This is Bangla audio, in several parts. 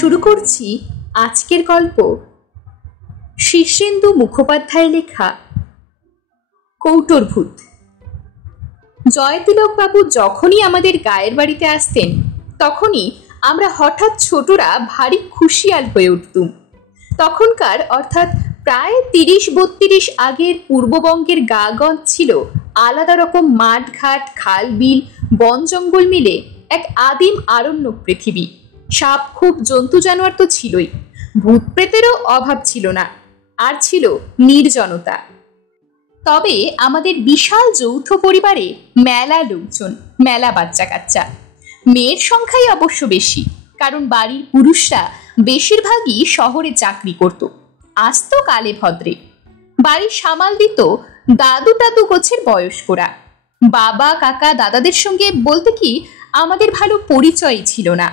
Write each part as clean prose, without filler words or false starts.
শুরু করছি আজকের গল্প শীর্ষেন্দু মুখোপাধ্যায় লেখা কৌটোর ভূত। জয়তিলক বাবু যখনই আমাদের গায়ের বাড়িতে আসতেন তখনই আমরা হঠাৎ ছোটরা ভারী খুশিয়াল হয়ে উঠতুম। তখনকার অর্থাৎ প্রায় ৩০-৩২ আগের পূর্ববঙ্গের গাগঞ্জ ছিল আলাদা রকম মাঠঘাট, খাল, বিল, বন জঙ্গল মিলে এক আদিম আরণ্যক পৃথিবী। সাপ, খুব জন্তু জানোয়ার তো ছিলই, ভূত প্রেতেরও অভাব ছিল না, আর ছিল নির্জনতা। তবে আমাদের বিশাল যৌথ পরিবারে মেলা লোকজন, মেলা বাচ্চা কাচ্চা। মেয়ের সংখ্যাই অবশ্য বেশি, কারণ বাড়ির পুরুষরা বেশিরভাগই শহরে চাকরি করত, আসতো কালে ভদ্রে। বাড়ির সামাল দিত দাদু টাদু গোছের বয়স্করা। বাবা, কাকা, দাদাদের সঙ্গে বলতে কি আমাদের ভালো পরিচয়ই ছিল না,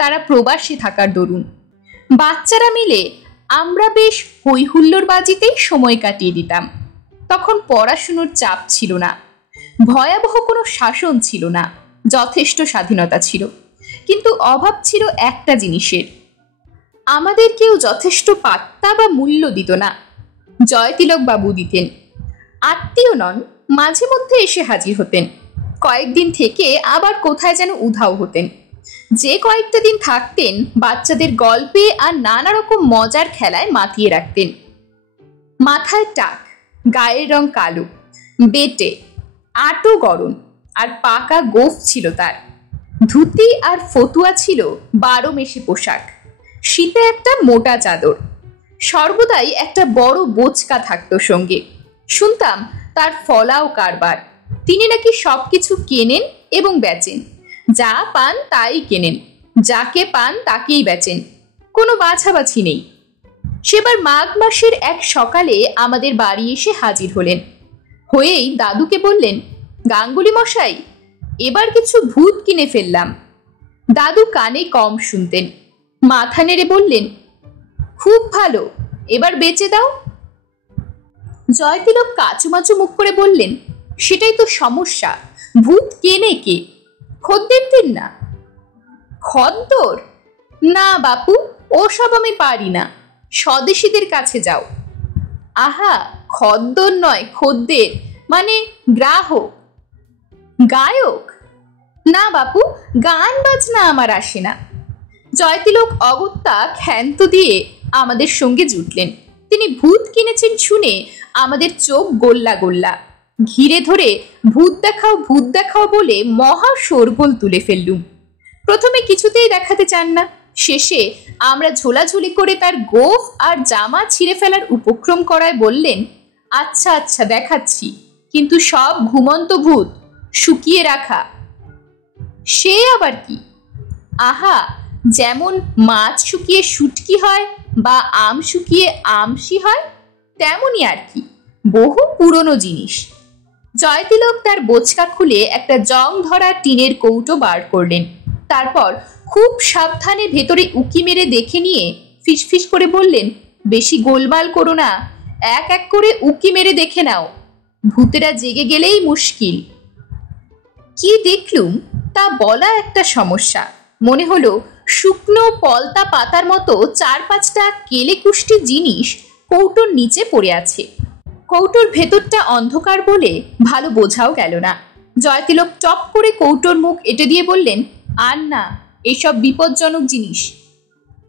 তারা প্রবাসে থাকার দরুন। বাচ্চারা মিলে আমরা বেশ হই হুল্লোড় বাজিতেই সময় কাটিয়ে দিতাম। তখন পড়াশুনোর চাপ ছিল না, ভয়াবহ কোনো শাসন ছিল না, যথেষ্ট স্বাধীনতা ছিল। কিন্তু অভাব ছিল একটা জিনিসের, আমাদের কেউ যথেষ্ট পাত্তা বা মূল্য দিত না। জয়তিলক বাবু দিতেন। আত্মীয় নন, মাঝে মধ্যে এসে হাজির হতেন, কয়েকদিন থেকে আবার কোথায় যেন উধাও হতেন। যে কয়েকটা দিন থাকতেন বাচ্চাদের গল্পে আর নানা রকম মজার খেলায় মাতিয়ে রাখতেন। মাথায় টাক, গায়ের রং কালো, বেটে, আটো গরম আর পাকা গোফ ছিল তার। ধুতি আর ফতুয়া ছিল 12 মেশে পোশাক, শীতে একটা মোটা চাদর। সর্বদাই একটা বড় বোচকা থাকতো সঙ্গে। শুনতাম তার ফলাও কারবার, তিনি নাকি সবকিছু কেনেন এবং বেচেন। যা পান তাই কেনেন, যাকে পান তাকেই বেচেন, কোনো বাছাবাছি নেই। সেবার মাঘ মাসের এক সকালে আমাদের বাড়ি এসে হাজির হলেন। হয়েই দাদুকে বললেন, গাঙ্গুলি মশাই, এবার কিছু ভূত কিনে ফেললাম। দাদু কানে কম শুনতেন, মাথা নেড়ে বললেন, খুব ভালো, এবার বেচে দাও। জয়তিলক কাচুমাচু মুখ করে বললেন, সেটাই তো সমস্যা, ভূত কেনে কে? খদ্দের দিন না। খদ্দর? না বাপু, ওসব আমি পারি না, স্বদেশীদের কাছে যাও। আহা, খদ্দর নয়, খদ্দের মানে গ্রাহক। গায়ক? না বাপু, গান বাজনা আমার আসে না। জয়তিলক অগত্যা ক্ষান্ত দিয়ে আমাদের সঙ্গে জুটলেন। তিনি ভূত কিনেছেন শুনে আমাদের চোখ গোল্লা গোল্লা। ঘিরে ধরে ভূত দেখাও, ভূত দেখাও বলে মহা শোরগোল তুলে ফেললুম। প্রথমে কিছুতেই দেখাতে চান না, শেষে আমরা ঝোলাঝুলি করে তার গোফ আর জামা ছিঁড়ে ফেলার উপক্রম করায় বললেন, আচ্ছা আচ্ছা দেখাচ্ছি, কিন্তু সব ঘুমন্ত ভূত, শুকিয়ে রাখা। সে আবার কি? আহা, যেমন মাছ শুকিয়ে শুটকি হয় বা আম শুকিয়ে আমসি হয়, তেমনই আর কি, বহু পুরনো জিনিস। জয়তিলক তার বোচকা খুলে একটা জং ধরা টিনের কৌটো বার করলেন। তারপর খুব সাবধানে ভেতরে উকি মেরে দেখে নিয়ে ফিসফিস করে বললেন, বেশি গোলমাল করো না, এক এক করে উকি মেরে দেখে নাও, ভূতেরা জেগে গেলেই মুশকিল। কি দেখলুম তা বলা একটা সমস্যা। মনে হলো শুকনো পলতা পাতার মতো 4-5টা কেলে কুষ্টি জিনিস কৌটোর নিচে পড়ে আছে। কৌটোর ভেতরটা অন্ধকার বলে ভালো বোঝাও গেল না। জয়তিলক টপ করে কৌটোর মুখ এঁটে দিয়ে বললেন, আর না, এসব বিপজ্জনক জিনিস।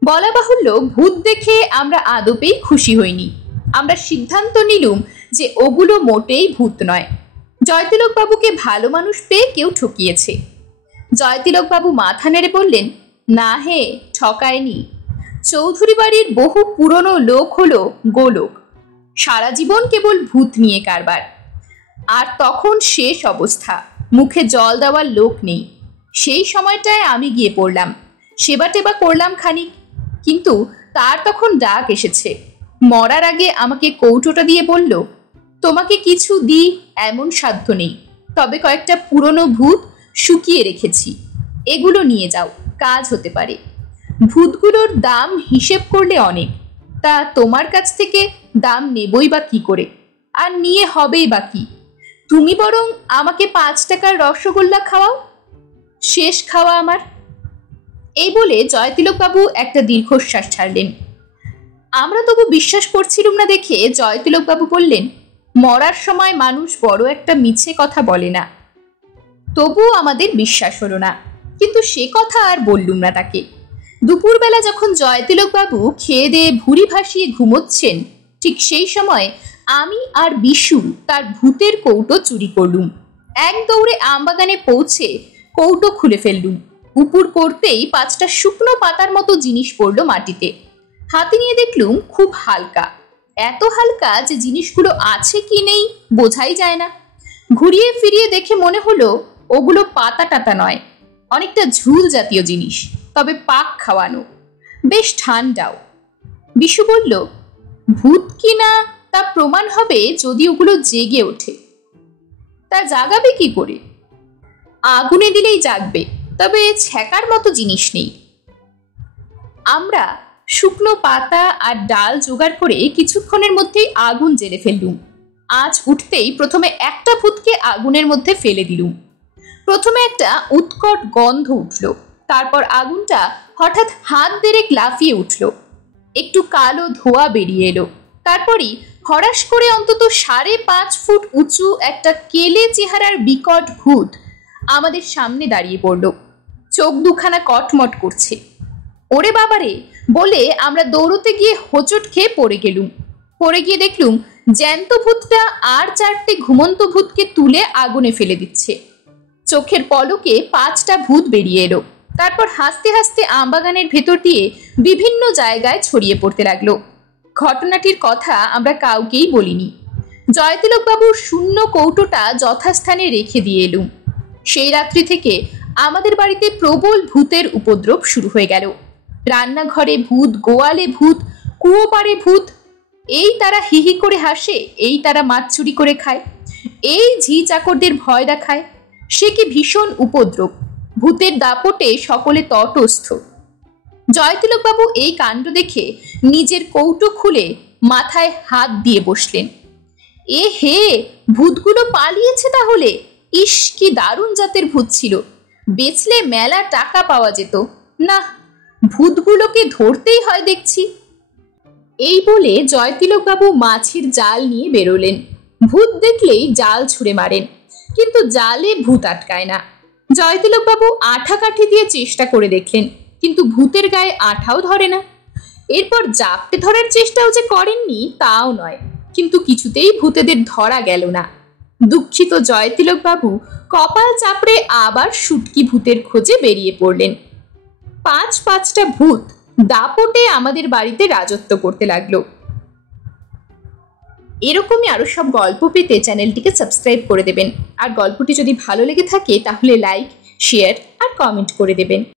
বলা বাহুল্য, ভূত দেখে আমরা আদপেই খুশি হইনি। আমরা সিদ্ধান্ত নিলুম যে ওগুলো মোটেই ভূত নয়। জয়তিলক বাবুকে ভালো মানুষ পেয়ে কেউ ঠকিয়েছে। জয়তিলক বাবু মাথা নেড়ে বললেন, না হে, ঠকায়নি। চৌধুরী বাড়ির বহু পুরনো লোক হলো গোলোক, সারা জীবন কেবল ভূত নিয়ে কারবার। আর তখন শেষ অবস্থা, মুখে জল দেওয়ার লোক নেই। সেই সময়টায় আমি গিয়ে পড়লাম, সেবা টেবা করলাম খানিক, কিন্তু তার তখন ডাক এসেছে। মরার আগে আমাকে কৌটোটা দিয়ে বলল, তোমাকে কিছু দিই এমন সাধ্য নেই, তবে কয়েকটা পুরনো ভূত শুকিয়ে রেখেছি, এগুলো নিয়ে যাও, কাজ হতে পারে। ভূতগুলোর দাম হিসেব করলে অনেক, তা তোমার কাছ থেকে দাম নেবই বা কি করে, আর নিয়ে হবেই বা কি? তুমি বরং আমাকে 5 টাকার রসগোল্লা খাওয়াও, শেষ খাওয়া আমার। এই বলে জয়তিলকবাবু একটা দীর্ঘশ্বাস ছাড়লেন। আমরা তবু বিশ্বাস করছিলাম না দেখে জয়তিলকবাবু বললেন, মরার সময় মানুষ বড় একটা মিছে কথা বলে না। তবুও আমাদের বিশ্বাস হলো না, কিন্তু সে কথা আর বললুম না তাকে। দুপুরবেলা যখন জয়তিলকবাবু খেয়ে দিয়ে ভুঁড়ি ভাসিয়ে ঘুমোচ্ছেন, ঠিক সেই সময় আমি আর বিশু তার ভূতের কৌটো চুরি করলুম। এক দৌড়ে আমবাগানে পৌঁছে কৌটো খুলে ফেললুম। উপুর করতেই 5টা শুকনো পাতার মতো জিনিস পড়লো মাটিতে। হাতে নিয়ে দেখলুম খুব হালকা, এত হালকা যে জিনিসগুলো আছে কি নেই বোঝাই যায় না। ঘুরিয়ে ফিরিয়ে দেখে মনে হলো ওগুলো পাতা টাতা নয়, অনেকটা ঝুল জাতীয় জিনিস, তবে পাক খাওয়ানো, বেশ ঠান্ডাও। বিশু বলল, ভূত কিনা তা প্রমাণ হবে যদি ওগুলো জেগে ওঠে। তা জাগাবে কি করে? আগুনে দিলেই জাগবে, তবে ছ্যাঁকার মতো জিনিস নেই। আমরা শুকনো পাতা আর ডাল জোগাড় করে কিছুক্ষণের মধ্যেই আগুন জ্বেলে ফেললুম। আঁচ উঠতেই প্রথমে একটা ভূতকে আগুনের মধ্যে ফেলে দিলুম। প্রথমে একটা উৎকট গন্ধ উঠল, তারপর আগুনটা হঠাৎ হাত দেড়েক লাফিয়ে উঠল। একটু কালো ধোঁয়া বেরিয়ে এলো। তারপরই হঠাৎ করে অন্তত 5.5 ফুট উঁচু একটা কেলে চেহারার বিকট ভূত আমাদের সামনে দাঁড়িয়ে পড়ল। চোখ দুখানা কটমট করছে। ওরে বাবারে বলে আমরা দৌড়তে গিয়ে হোঁচট খেয়ে পড়ে গেলুম। পড়ে গিয়ে দেখলুম জ্যান্ত ভূতটা আর 4টে ঘুমন্ত ভূতকে তুলে আগুনে ফেলে দিচ্ছে। চোখের পলকে 5টা ভূত বেরিয়ে এলো। তারপর হাসতে হাসতে আমবাগানের ভেতর দিয়ে বিভিন্ন জায়গায় ছড়িয়ে পড়তে লাগলো। ঘটনাটির কথা আমরা কাউকেই বলিনি। জয়তিলকবাবুর শূন্য কৌটোটা যথাস্থানে রেখে দিয়ে এলুম। সেই রাত্রি থেকে আমাদের বাড়িতে প্রবল ভূতের উপদ্রব শুরু হয়ে গেল। রান্নাঘরে ভূত, গোয়ালে ভূত, কুয়ো পাড়ে ভূত। এই তারা হিহি করে হাসে, এই তারা মাছ চুরি করে খায়, এই ঝি চাকরদের ভয় দেখায়। সে কি ভীষণ উপদ্রব! ভূতের দাপটে সকলে তটস্থ। জয়তিলকবাবু এই কাণ্ড দেখে নিজের কৌটো খুলে মাথায় হাত দিয়ে বসলেন। এ হে, ভূতগুলো পালিয়েছে তাহলে! ইস, কি দারুণ জাতের ভূত ছিল! বেচলে মেলা টাকা পাওয়া যেত। না, ভূতগুলোকে ধরতেই হয় দেখছি। এই বলে জয়তিলকবাবু মাছের জাল নিয়ে বেরোলেন। ভূত দেখলেই জাল ছুঁড়ে মারেন, কিন্তু জালে ভূত আটকায় না। জয়তিলকবাবু আঠা কাঠি দিয়ে চেষ্টা করে দেখলেন, কিন্তু ভূতের গায়ে আঠাও ধরে না। এরপর জাপটে ধরার চেষ্টাও যে করেননি তাও নয়, কিন্তু কিছুতেই ভূতেদের ধরা গেল না। দুঃখিত জয়তিলকবাবু কপাল চাপড়ে আবার শুটকি ভূতের খোঁজে বেরিয়ে পড়লেন। 5টা ভূত দাপটে আমাদের বাড়িতে রাজত্ব করতে লাগলো। এরকমই আরো সব গল্প পেতে চ্যানেলটিকে সাবস্ক্রাইব করে দেবেন। আর গল্পটি যদি ভালো লেগে থাকে তাহলে লাইক, শেয়ার আর কমেন্ট করে দেবেন।